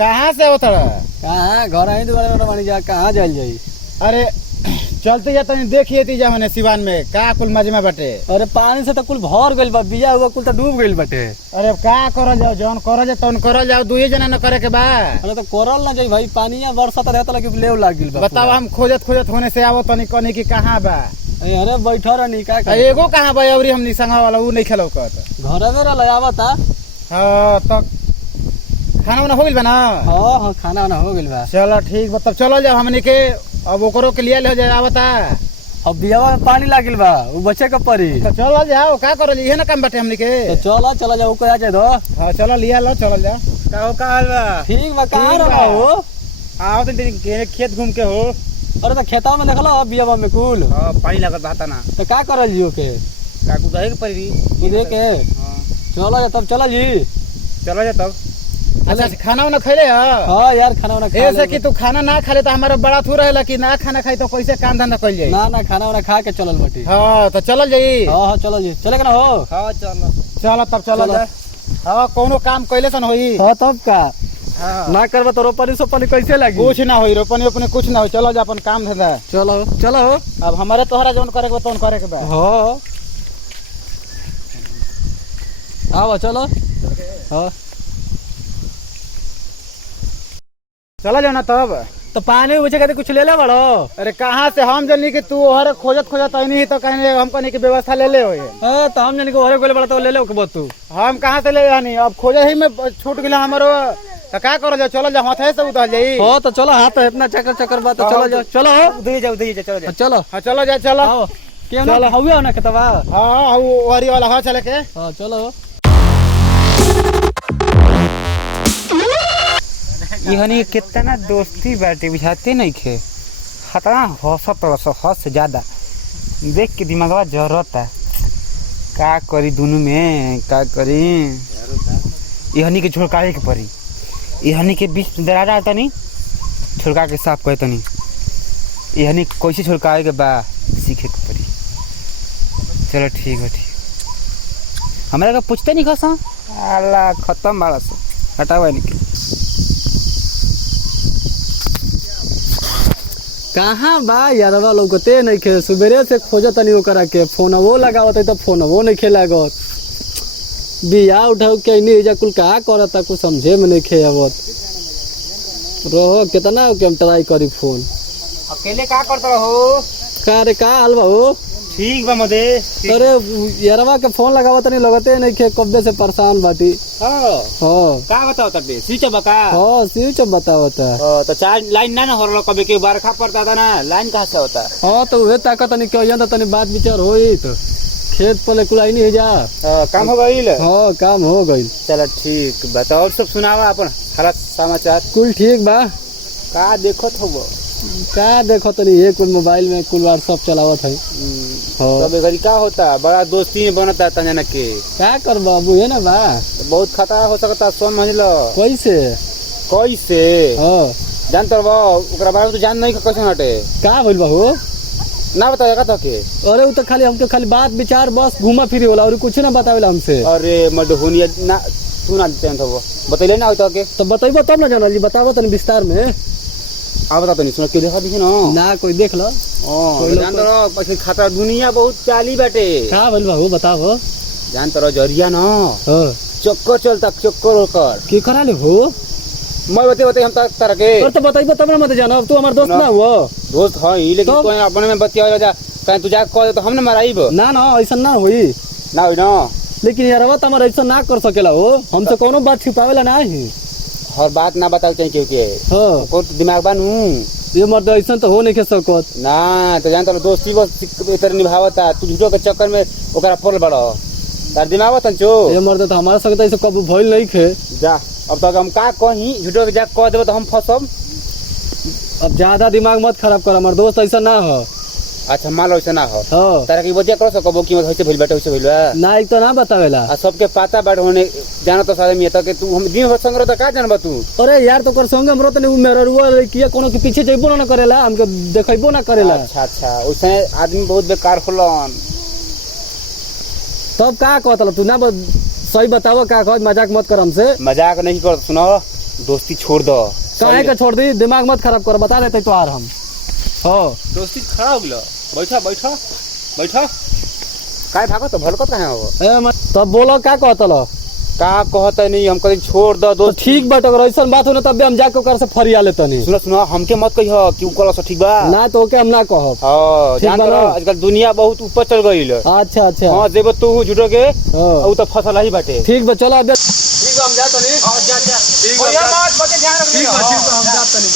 कहाँ से होता कहाँ घर आई दोबारा मानी जा कहाँ जाइल जाई। अरे चलते जा तनी देखिए ती जा सिवान में का कुल मजमा बटे। अरे पानी से तो कुल भर गइल बा, बिया हुआ कुल तो डूब गइल बटे। अरे का करल जाओ जौन करल जाओ तौन करल जाओ, दुई जना न करे के बा। अरे तो करल ना जाई भाई, पानिया बरसात रहता लगे लेव लाग गइल बा। बताओ हम खोजत खोजत होने से आवो तनी कनी की कहाँ बा। अरे बैठा रहनी का एगो कहाँ बा अवरी हमनी संगा वाला ऊ नहीं खेलौकत। घर में रह आवता। हां तो खाना वाना हो गइल बा ना? हां खाना वाना हो गइल बा। चलो ठीक बा, तब चलो जाओ हमनी के अब ओकरो के लिए ले जाए आवता। अब बियावा में पानी लागिल बा, उ बचे के पड़ी। तो चलो जाओ का करल इहे ना काम बाटे हमनी के। तो चलो चला जाओ को आ जाए दो। हां चलो लिया लो चलो जा। का हो का हाल बा? ठीक बा कहां रहा हो? आओ तो खेत घूम के हो। अरे तो खेता में देखलो बियावा में कुल। हां पानी लागत बाता ना। तो का करल जियो के? का कुछ दहे के पड़ी दे के। हां चलो जा तब चला जी। चलो जा तब। अच्छा खाना वाना खैले ह? हां यार खाना वाना खा ऐसे कि तू खाना ना खा ले तो हमारा बड़ा थू रहेला कि ना खाना खाई तो कैसे काम धंधा कइल जाई। ना ना खाना वाना खा के चलल बटी। हां तो चलल जाई। हां चलो जी, चले के ना हो। हां चलो चलो तब चलो जा। हां कोनो काम कइले सन होई। हां तब का हां ना करबा तो रोपनी सोपनी कैसे लागी? कुछ ना होई, रोपनी अपने कुछ ना होई। चलो जा अपन काम धंधा। चलो चलो। अब हमारे तोहरा जोन करे के बा तोन करे के बा। हां आओ चलो। हां चला जाओ ना तब। तो पानी पूछे कहते कुछ ले ले बड़ो। अरे कहाँ से हम जनी कि तू हर खोजत खोजत आई नहीं तो कहीं हम कहीं की व्यवस्था ले ले होए। तो हम जाने को ओरे गोले बड़ा तो ले ले के तू। हम कहाँ से ले आनी, अब खोजे ही में छूट गया हमारो। तो क्या करो जाओ, चलो जाओ हाथ से उतर जाई। हो तो चलो हाथ तो इतना चक्कर चक्कर बात तो चलो जाओ। चलो उधर जाओ उधर चलो जाओ। चलो हाँ चलो जाओ चलो। आओ क्यों ना हवे ना खेतवा। हाँ वो वारी वाला हाँ चले के। हां चलो। इहनी कितना दोस्ती बाटे बुझाते नहीं खे। खतरा हौसत हद से ज्यादा देख के दिमागवा जरता। का करी दोनों में का करी। इहनी के झोड़काए के पड़ी। इहनी के बीच दरारा आता नहीं झोड़का के साफ कहता नहीं। इहनी कैसे झोड़काए के बा सीखे के पड़ी। चलो ठीक है ठीक। हमारा का पूछते नहीं खसा अल्लाह खत्म बाड़ा से हटावा नहीं। कहाँ बा यारवा लोगते नहीं खे, सुबेरे से खोजत नहीं ओकरा के। फोनवो लगावत तो फोनवो नहीं खे लागत। बिया उठाऊ के नहीं जा कुल का करता कुछ समझे में नहीं खे आवत। रहो कितना के हम ट्राई करी फोन। अकेले का करता हो? का रे का हाल बा हो? ठीक बा मदे। अरे यारवा के फोन लगावत नहीं लगते नहीं खे, कब्बे से परेशान बाटी। हां का बताओ तबे स्विच बका। हां स्विच बतावता। तो चार्ज लाइन ना होरलो कबे के बरखा पड़ता था ना लाइन कहां से होता। हां तो वे ताकत नहीं के यंदा तनी बात विचार होई तो खेत पले कुलाई नहीं जा। काम हो गइल। हां काम हो गइल। चलो ठीक बताओ सब सुनावा अपन हालत समाचार। कुल ठीक बा। का देखत हो का देखो तनी ये कुल मोबाइल में कुल व्हाट्सएप चलावत है। तब घड़ी का होता बड़ा दोस्ती में बनता तंजना के। का कर बाबू है ना बा बहुत खतरा हो सकता समझ लो। कैसे कैसे जान तो ओकरा बारे में तो जान नहीं कैसे हटे। का बोल बाबू ना बताया का तो के। अरे वो तो खाली हमके खाली बात विचार बस घूमा फिरी होला और कुछ ना बतावेला हमसे। अरे मडहुनिया ना तू ना जानत हो बतैले ना होता के। तो बताइबो तब ना जानली बतावो तनी विस्तार में। आ बता तनी सुन के देखा दिखे ना कोई देख लो। जान तो पछे खतरा दुनिया बहुत चाली बाटे। का बोल बाबू बताओ। जान तो जरिया ना चक्कर चलता चक्कर ओकर की करा ले हो। मैं बते हम तरह के। और तो बताइबो तब ना मत जानो, तू हमार दोस्त ना हुआ। दोस्त है लेकिन कोई अपने में बतिया जा कहीं तू जा कह तो हम ना मराइब। ना ना ऐसा ना होई ना होई ना। लेकिन यारवा त हमार ऐसा ना कर सकेला हो, हमसे कोनो बात छिपावेला ना है। हर बात ना बताओ चाहिए क्यों के। हां को दिमाग बानू ये मर्द ऐसा तो हो नहीं के सकत ना। तो जान तो दोस्ती बस इतर निभावता तू झूठो के चक्कर में ओकरा पड़ बड़ो तार दिमाग तंचो। ये मर्द तो हमारा संग ऐसे कब भइल नहीं खे। जा अब तक हम का कहीं झूठो के जा कह देबो तो हम फसब। अब ज्यादा दिमाग मत खराब कर, हमार दोस्त ऐसा ना हो। अच्छा मान लो ऐसा ना हो। हां तारा की बतिया कर सकबो कि मत होइसे भइल बाटे होइसे भइल बा ना। एक तो ना बतावेला आ सबके पता बाट होने जानो तो सारे में के तू हम दिन भर संग रह का जानबा तू। अरे यार तो कर संग हमरो तने मेरा रुआ किया कोनो के पीछे जइबो ना करेला, हमके देखइबो ना करेला। अच्छा अच्छा उसने आदमी बहुत बेकार होलन। तब का कहतल तू ना सही बताओ का कह, मजाक मत कर हमसे। मजाक नहीं कर सुनो दोस्ती छोड़ दो। काहे के छोड़ दी, दिमाग मत खराब कर, बता देते तो आर हम। हो दोस्ती खड़ा हो गया। बैठा बैठा बैठा। काय भागो तो भलको कहाँ हो? तब बोलो क्या कहता लो? का कहता नहीं, हम कहीं छोड़ दो तो दोस्त। ठीक बात, अगर ऐसा बात हो ना तब हम जाके ओकर से फरिया लेते नहीं। सुनो सुनो, हमके मत कहियो कि उ कल से ठीक बा ना तो ओके हम ना कहब। हां ठीक जान बा तो ना? आजकल दुनिया बहुत ऊपर चल गईल। अच्छा अच्छा हां जेबो तू झूठो के हाँ। उ तो फसल ही बाटे। ठीक बा चलो अब। ठीक बा हम जात नहीं। हां जा जा। ठीक बा, ओया मत बचे ध्यान रखिए। ठीक बा हम जात नहीं।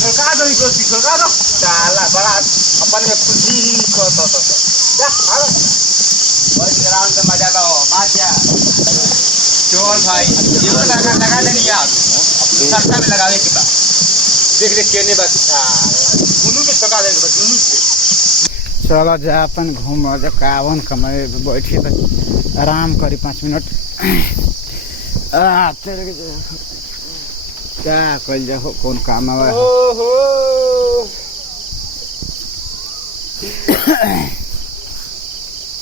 सरकार दो दोस्ती सरकार दो। साला बड़ा अपन में खुशी ही करता था। जा भाग। बस ग्राउंड पे मजा लो, मजा। चल भाई, ये तो लगा दे यार। सरसा में लगावे के बा। देख देख केने बस साला। दुनु के लगा दे बस दुनु के। चलो जा अपन घूम जा कावन कमरे पे बैठी तो आराम करी 5 मिनट। तेरे क्या कल जाओ कौन काम आवा। ओहो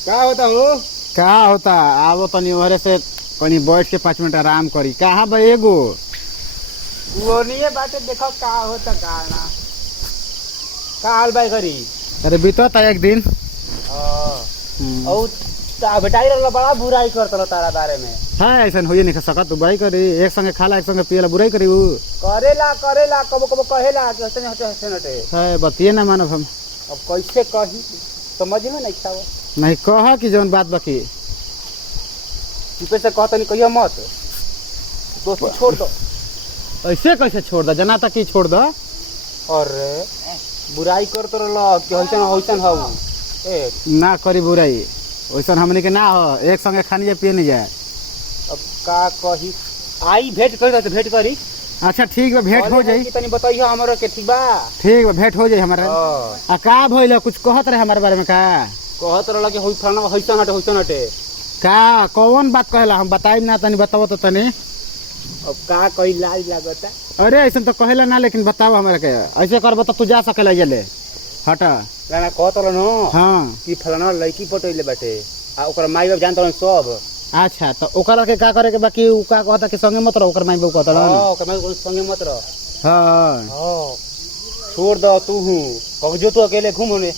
क्या होता हो? क्या होता आवो तनी ओहरे से कहीं बैठ के 5 मिनट आराम करी। कहाँ बा एगो वो नहीं बाटे देखो का होता का ना का हाल बाई करी। अरे बीतो ता एक दिन और बेटाई रहला बड़ा बुराई करतलो तारा बारे में। हां ऐसा होई नहीं सकत, बुराई करी एक संगे खाला एक संगे पियला बुराई करी। उ करेला कबो कबो कहेला कि हसने हसने नटे है बतिए ना मानब हम। अब कैसे कही समझ में नहीं खाओ नहीं कह कि जौन बात बाकी पे से कहता नहीं कहियो मत दोस्ती छोड़ दो। ऐसे कैसे छोड़ दो, जना तक ही छोड़ दो। अरे बुराई करत रहल कि हइसन हइसन हो ए ना करी बुराई वैसन हमने के ना हो, एक संगे खानी जाए पिए नहीं जाए। अब का कही आई भेंट करी तो भेंट करी। अच्छा ठीक बा भेंट हो जाई तनी बताइयो हमरो के। ठीक बा ठीक बा भेंट हो जाई हमारे। आ का भइल कुछ कहत रहे हमारे बारे में? का कहत रहला कि होई फलाना हइसन हटे का कौन बात कहला हम बताई ना तनी बताओ तो तनी। अब का कही लाज लागता। अरे ऐसा तो कहेला ना लेकिन बताओ हमरा के। ऐसे करबो तो तू जा सकेला जले हटा गाना कहत रह न। हां कि फलाना लड़की पटैले बाटे आ ओकर माई बाप जानत रहन सब। अच्छा तो ओकरा के का करे के बाकी उ का कहता कि संगे मत रह ओकर माई बाप कहत रहन। हां ओकर माई बाप संगे मत रह। हां हां छोड़ दो तू हूं कहो तू अकेले घूम होने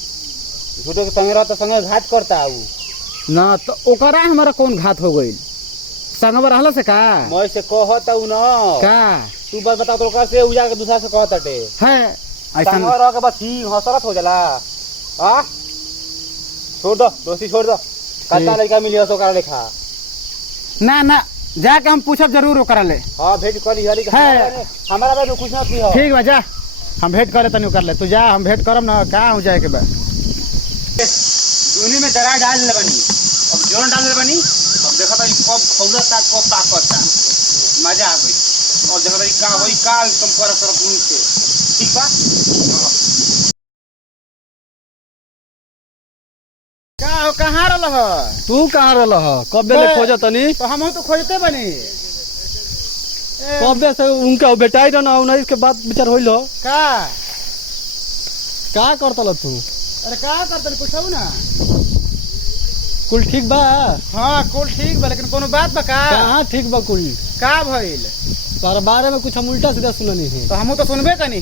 झूठो के संगे रह तो संगे घात करता उ ना। तो ओकरा हमारा कौन घात हो गई संगवा रहला से का मैं से कहता उ न का तू बात बता तो ओकरा से उजा के दूसरा से कहताटे है ऐसा रह के बस ही हसरत हो जाला। हां छोड़ दो दोस्ती छोड़ दो। कता लड़का मिली तो ओकरा लेखा ना ना जाके हम पूछब जरूर ओकरा ले। हां भेंट करी हरी हमारा बात कुछ ना हो। ठीक बा जा हम भेंट करे तनी कर ले तू जा हम भेंट करम ना का हो जाए के बा। दूनी में दरार डाल ले बनी अब जोन डाल ले बनी अब देखा तो कब खौलता कब ताकता मजा आ गई और देखा तो का होई काल तुम कर दून से। ठीक बा का हो कहां रहल ह तू कहाँ रहल ह? कबे ले खोजत तनी? तो हम तो खोजते बनी कबे से उनका बेटाई रहना उन्हीं के बात विचार होइल हो का करतल तू? अरे का करतन पूछौ ना कुल ठीक बा? हां कुल ठीक बा लेकिन कोनो बात बा का? कहां ठीक बा कुल? का भइल तार बारे में कुछ हम उल्टा सीधा सुननी है। तो हम तो सुनबे कनी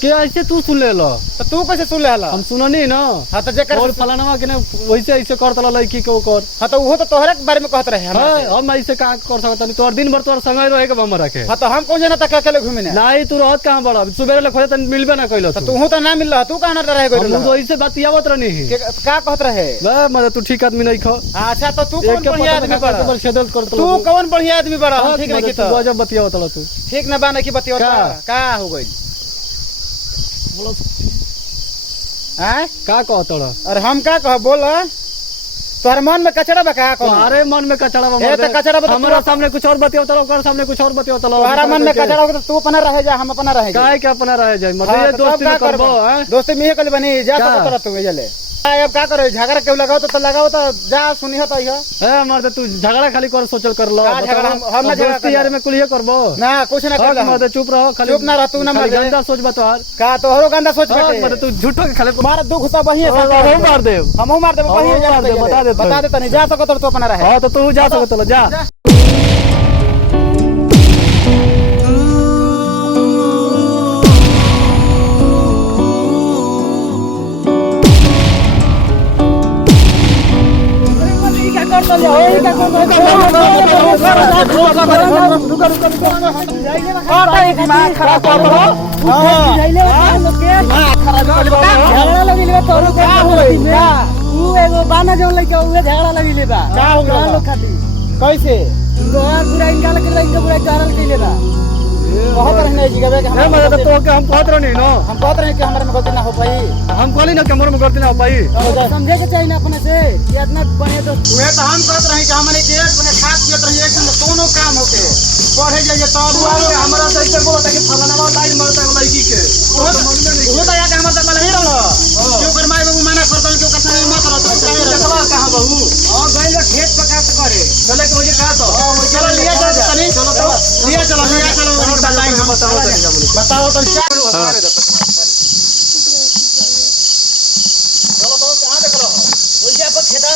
के ऐसे तू सुन ले लो? तो तू कैसे सुन लेला? हम सुननी ना। हां तो जेकर और फलानावा के ने वैसे ऐसे करतल लड़की के ओकर। हां तो वो तो तोहरे के बारे में कहत रहे हम ऐसे का कर सकत नहीं तोर दिन भर तोर संग रहे के हमरा के। हां तो हम कौन जना तक अकेले घूमे ना नहीं तू रहत कहां बड़ा सुबेरे ले खोजे त मिलबे ना कइलो। तो तू तो ना मिल रहा तू कहां ना रहे गइल? हम तो ऐसे बतियावत रहनी है का कहत रहे बे मत तू ठीक आदमी नहीं खो। अच्छा तो तू कौन बढ़िया आदमी बड़ा? पर छेदल करतल तू कौन बढ़िया आदमी बड़ा? हम ठीक नहीं की तो गजब बतियावत ल तू ठीक ना बा ना की बतियावत का हो गइल हैं का कहतड़? अरे हम का कह बोल तोहर मन में कचरा बा का? तुम्हारे मन में कचरा बा? ए त कचरा बा हमारा सामने कुछ और बतियावत ल ओकर सामने कुछ और बतियावत ल। तोहरा मन में कचरा हो तो तू अपना रह जा हम अपना रह जा। काहे के अपना रह जाए मतलब ये दोस्ती में करबो हैं? दोस्ती में कल बनी जा तो तू जले अब का करे झगड़ा क्यों लगाओ तो लगाओ तो जा सुनी हो तो ए मर्द तू झगड़ा खाली कर सोचल कर लो का झगड़ा? हम ना झगड़ा दोस्ती यार में कुल ये करबो ना कुछ ना कर मर्द चुप रहो खाली चुप ना रह तू ना खाली मर गंदा सोच बता का तोहरो गंदा सोच मर्द बेटे तू झूठो के खाली मार दुख सब वही है हम मार दे हमहू मार देबो वही हमहू मार देब, बता दे बता दे तनी जा सको तो अपना रहे हां तो तू जा सकत लो जा बाना जौन लइका उहे झगड़ा लगिले बा का हो गइल बा? लोग खातिर कैसे तोहार पूरा इनका लगे इनका पूरा कारण कइले बा बहुत रहने जी गबे ए मर्द तो के हम कहत रहनी नो हम कहत रहे कि हमारे में गलती ना हो पाई हम कहली ना कैमरा में गलती ना हो पाई समझे के चाहिए ना अपने से कि इतना बने तो उहे तो हम कहत रहे कि हमने के एक मने खास कियत रहे एक में दोनों काम होके पढ़े जाइए तब हमरा से ऐसे बोलत कि फलाना लाइन मरता है लड़की के वो तो याद हमर से पहले ही रहलो क्यों कर माई बाबू मना करत क्यों कथा मत रहत देखला कहां बहू हां गइल खेत पर काट करे चले के वजह का तो चलो लिया चलो तनी चलो तो लिया चलो बताओ तो क्या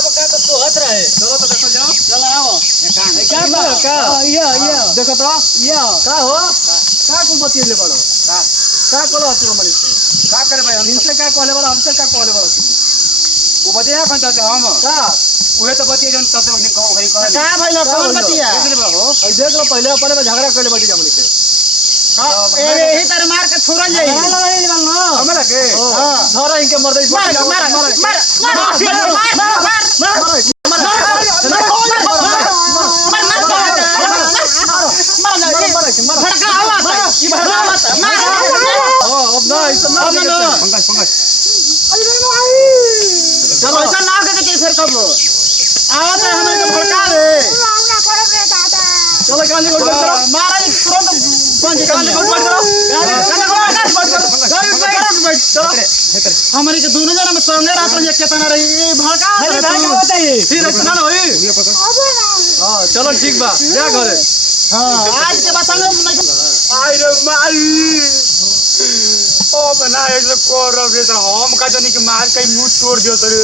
चलो तो देखो जाओ चलो आओ देखो तो का हो का को बतिले बड़ो का कोलो हती हमनी से का करे भाई हमसे का कहले बड़ो हमसे का कहले बड़ो वो बतिया कौन चाहते हम का उहे तो बतिया जन तते उन्हें कहो भाई कहे का भाई लो कौन बतिया देख लो पहले अपने में झगड़ा कर ले बड़ी हमनी के यही तार मार के छोड़ल जाई हमरा के हां धरा इनके मर दे चलो ऐसा ना के फिर कब आओ तो हमें के भड़कावे चलो गाली गोल करो मारा एक तुरंत बंद गाली गोल करो हमारे के दोनों जना में संगे रात में केतना रही भड़का फिर इतना ना होई हां चलो ठीक बा जा घरे हां आज के बाद संगे आई रे माई ओ बना ऐसे कोरब रे तो हम का जनी के मार कई मुंह तोड़ दियो तो रे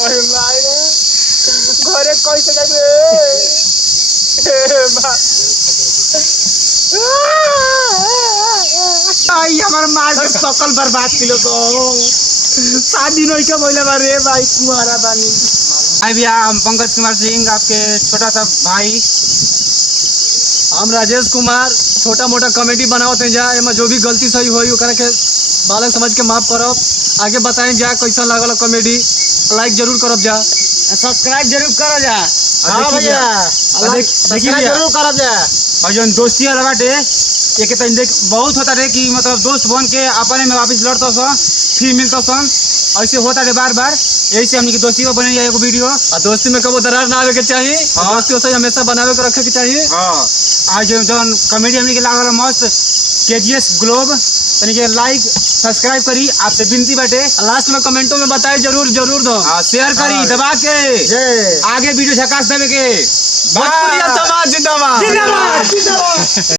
ओए माई रे घरे कैसे जाबे आई हमार मार के सकल बर्बाद किलो तो शादी नहीं के बोले रे भाई कुआरा बानी आई भैया हम पंकज कुमार सिंह आपके छोटा सा भाई हम राजेश कुमार छोटा मोटा कॉमेडी बनावत हैं जा एमा जो भी गलती सही होई ओकरा के बालक समझ के माफ करब आगे बताएं जा कैसा लागल कॉमेडी लाइक जरूर करब जा सब्सक्राइब जरूर करा जा हां देखिए भैया देखिए जरूर करा जा और जन दोस्ती वाला बाटे एक तो देख बहुत होता रे कि मतलब दोस्त बन के अपने में वापस लड़ता सो फिर मिलता सन ऐसे होता रे बार बार यही से हमनी की दोस्ती को बने एगो वीडियो और दोस्ती में कबो दरार ना आवे के चाहिए दोस्ती वैसे हमेशा बनावे के रखे के चाहिए हां आज जन कॉमेडी हमनी के लागल मस्त केजीएस ग्लोब तनी के लाइक सब्सक्राइब करी आपसे विनती बाटे लास्ट में कमेंटों में बताए जरूर जरूर दो हां शेयर करी दबा के आगे वीडियो झकास देवे के भोजपुरी समाज जिंदाबाद जिंदाबाद